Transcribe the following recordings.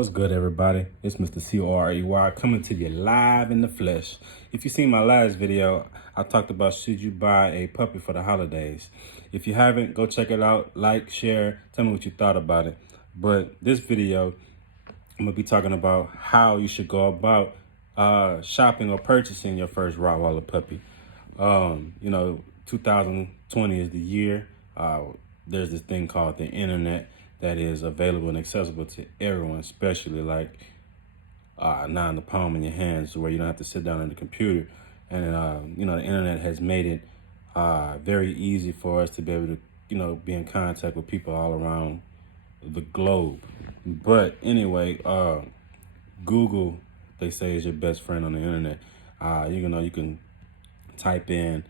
What's good, everybody? It's Mr. Corey coming to you live in the flesh. If you seen my last video, I talked about should you buy a puppy for the holidays. If you haven't, go check it out, like, share, tell me what you thought about it. But this video, I'm gonna be talking about how you should go about shopping or purchasing your first Rottweiler puppy. 2020 is the year. There's this thing called the internet that is available and accessible to everyone, especially like now in the palm of your hands, where you don't have to sit down at the computer. And the internet has made it very easy for us to be able to be in contact with people all around the globe. But anyway, Google, they say, is your best friend on the internet. You can type in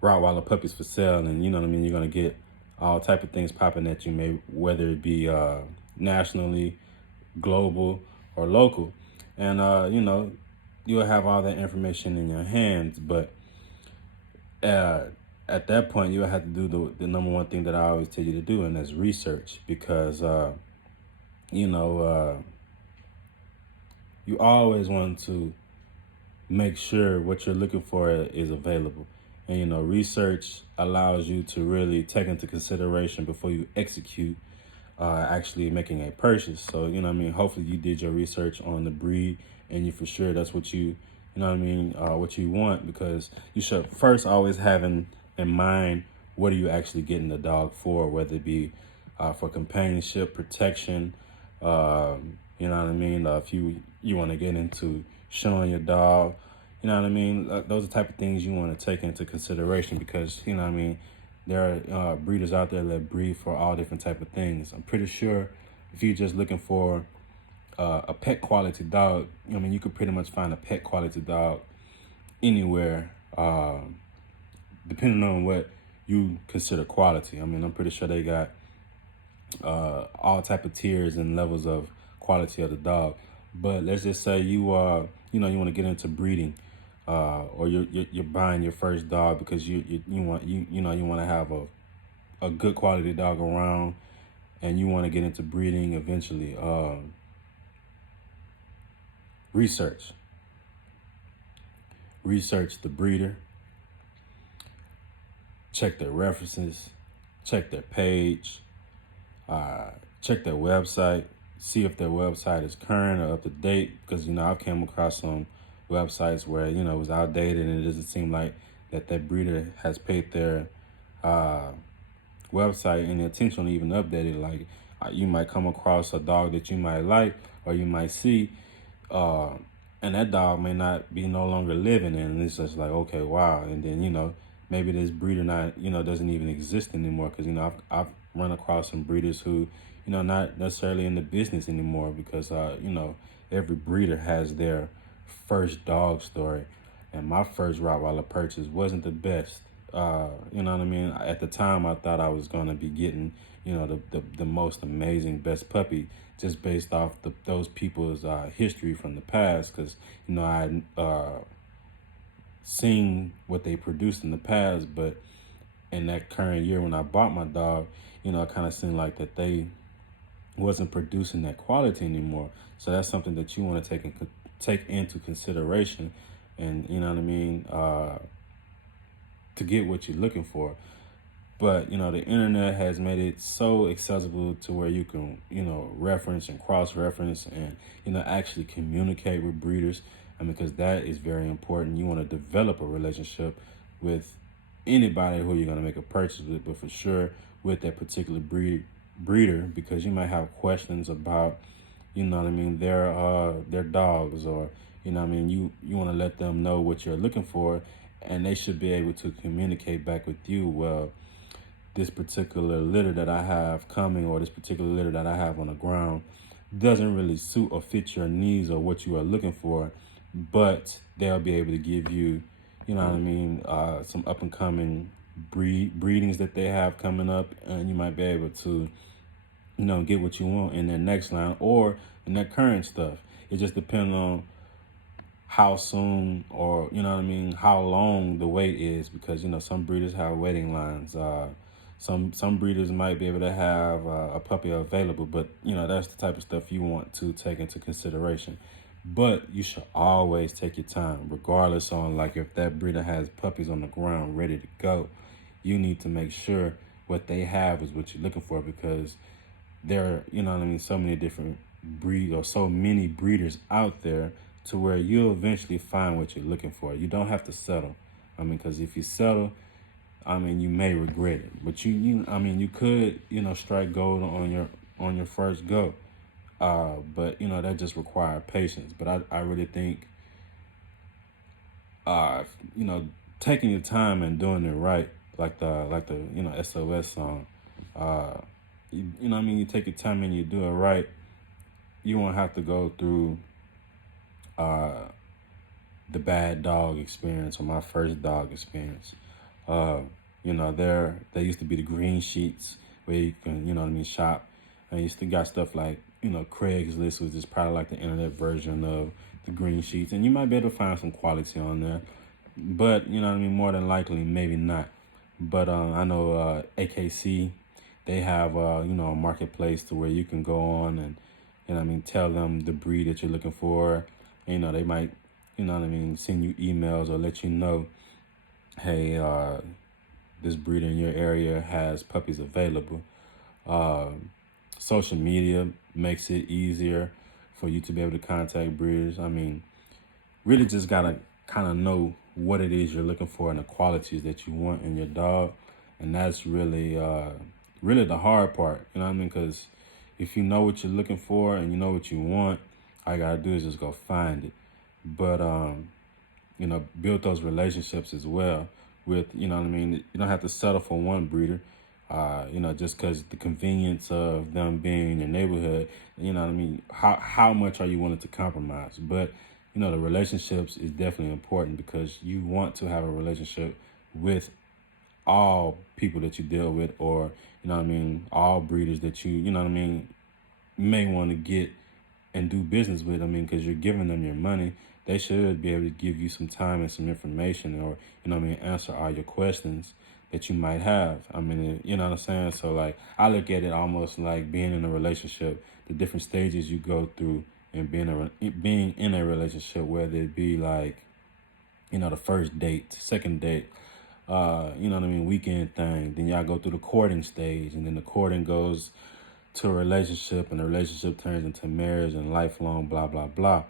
Rottweiler puppies for sale, and you're gonna get all type of things popping at you, whether it be nationally, global, or local. And you'll have all that information in your hands. But at that point, you'll have to do the number one thing that I always tell you to do, and that's research. Because you always want to make sure what you're looking for is available. And research allows you to really take into consideration before you execute actually making a purchase. So hopefully you did your research on the breed, and you for sure that's what what you want. Because you should first always have in mind, what are you actually getting the dog for, whether it be for companionship, protection, if you want to get into showing your dog, those are the type of things you want to take into consideration. Because there are breeders out there that breed for all different type of things. I'm pretty sure if you're just looking for a pet quality dog, you could pretty much find a pet quality dog anywhere, depending on what you consider quality. I'm pretty sure they got all type of tiers and levels of quality of the dog. But let's just say you want to get into breeding, or you're buying your first dog because you want to have a good quality dog around, and you want to get into breeding eventually. Research the breeder, check their references, check their page, check their website, see if their website is current or up to date. Because I've come across some websites where it was outdated, and it doesn't seem like that breeder has paid their website any attention to even update it. Like you might come across a dog that you might like, or you might see, and that dog may not be no longer living, and it's just like, okay, wow. And then maybe this breeder doesn't even exist anymore. Because I've run across some breeders who not necessarily in the business anymore. Because every breeder has their first dog story, and my first Rottweiler purchase wasn't the best. At the time, I thought I was going to be getting the most amazing, best puppy, just based off those people's history from the past. Because I seen what they produced in the past. But in that current year when I bought my dog, it kind of seemed like that they wasn't producing that quality anymore. So that's something that you want to take into consideration, and to get what you're looking for. But the internet has made it so accessible to where you can reference and cross-reference, and actually communicate with breeders. Because that is very important. You want to develop a relationship with anybody who you're going to make a purchase with, but for sure with that particular breeder, because you might have questions about their dogs, or you want to let them know what you're looking for, and they should be able to communicate back with you. Well, this particular litter that I have coming, or this particular litter that I have on the ground, doesn't really suit or fit your needs or what you are looking for. But they'll be able to give you some up and coming breedings that they have coming up, and you might be able to get what you want in their next line or in their current stuff. It just depends on how soon, or how long the wait is. Because some breeders have waiting lines. Some breeders might be able to have a puppy available, but that's the type of stuff you want to take into consideration. But you should always take your time, regardless on like if that breeder has puppies on the ground ready to go. You need to make sure what they have is what you're looking for, because there are, so many different breeds or so many breeders out there to where you'll eventually find what you're looking for. You don't have to settle. Because if you settle, you may regret it. But you could, strike gold on your first go. But that just requires patience. But I really think, you know, taking your time and doing it right, like the SOS song. You take your time and you do it right. You won't have to go through the bad dog experience or my first dog experience. There used to be the green sheets where you can, shop. And you still got stuff like, Craigslist, which is probably like the internet version of the green sheets. And you might be able to find some quality on there. But, more than likely, maybe not. But I know AKC, they have, a marketplace to where you can go on and, tell them the breed that you're looking for. They might, send you emails or let you know, hey, this breeder in your area has puppies available. Social media makes it easier for you to be able to contact breeders. Really just gotta kind of know what it is you're looking for and the qualities that you want in your dog. And that's really, really the hard part, because if you know what you're looking for and you know what you want, all you gotta do is just go find it. But, build those relationships as well with, you don't have to settle for one breeder, just because the convenience of them being in your neighborhood, how much are you willing to compromise? But, the relationships is definitely important, because you want to have a relationship with all people that you deal with, or, all breeders that you may want to get and do business with. Because you're giving them your money. They should be able to give you some time and some information, or, answer all your questions that you might have. You know what I'm saying? So, like, I look at it almost like being in a relationship, the different stages you go through and being in a relationship, whether it be like, the first date, second date, weekend thing. Then y'all go through the courting stage, and then the courting goes to a relationship, and the relationship turns into marriage and lifelong, blah, blah, blah.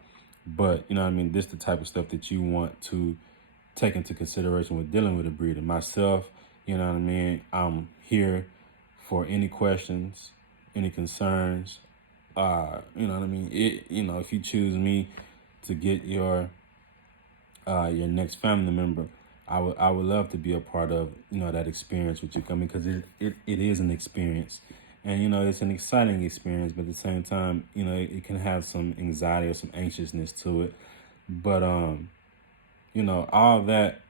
But, this is the type of stuff that you want to take into consideration with dealing with a breeder. Myself, I'm here for any questions, any concerns. If you choose me to get your next family member, I would love to be a part of, that experience with you, because it is an experience. And, it's an exciting experience, but at the same time, it can have some anxiety or some anxiousness to it. But, all that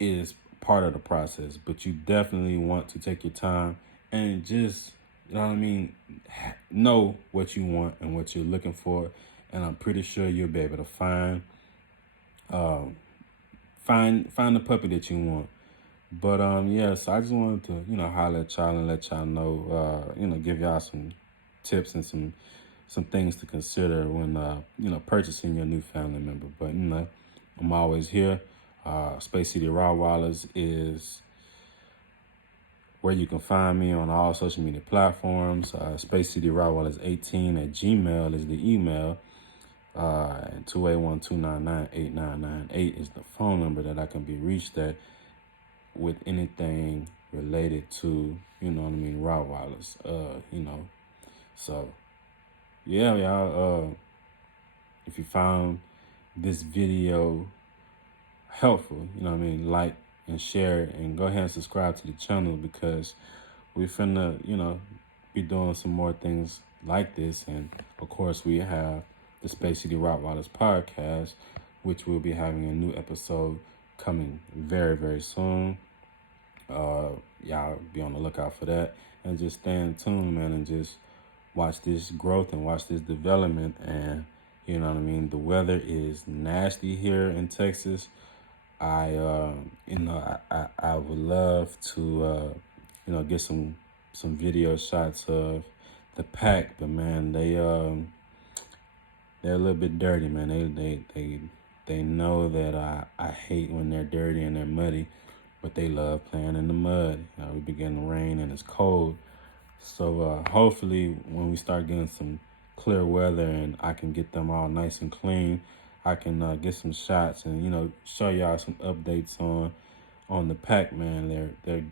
is part of the process. But you definitely want to take your time and just, know what you want and what you're looking for. And I'm pretty sure you'll be able to find the puppy that you want. But so I just wanted to, holler at y'all and let y'all know, give y'all some tips and some things to consider when purchasing your new family member. But I'm always here. Space City Rottweilers is where you can find me on all social media platforms. Space City Rottweilers 18 at Gmail is the email. And 281-299-8998 is the phone number that I can be reached at with anything related to, Rottweilers, So, yeah, y'all, if you found this video helpful, like and share it, and go ahead and subscribe to the channel, because we're finna, be doing some more things like this. And, of course, we have the Space City Rottweilers podcast, which we'll be having a new episode coming very, very soon. Y'all be on the lookout for that, and just stay in tune, man, and just watch this growth and watch this development. And the weather is nasty here in Texas. I would love to get some video shots of the pack. But man, they're a little bit dirty, man. They know that I hate when they're dirty and they're muddy, but they love playing in the mud. We be getting rain and it's cold. So hopefully when we start getting some clear weather and I can get them all nice and clean, I can get some shots and show y'all some updates on the pack, man. They're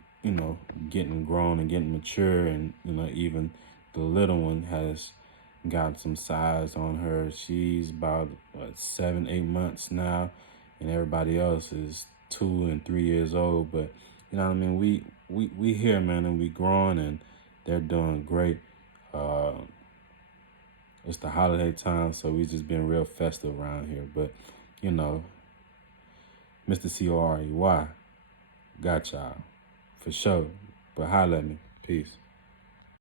getting grown and getting mature, and even the little one has got some size on her. She's about 7, 8 months now, and everybody else is 2 and 3 years old. But you know what I mean. We here, man, and we growing, and they're doing great. It's the holiday time, so we just been real festive around here. But Mr. COREY got y'all for sure. But holla at me. Peace.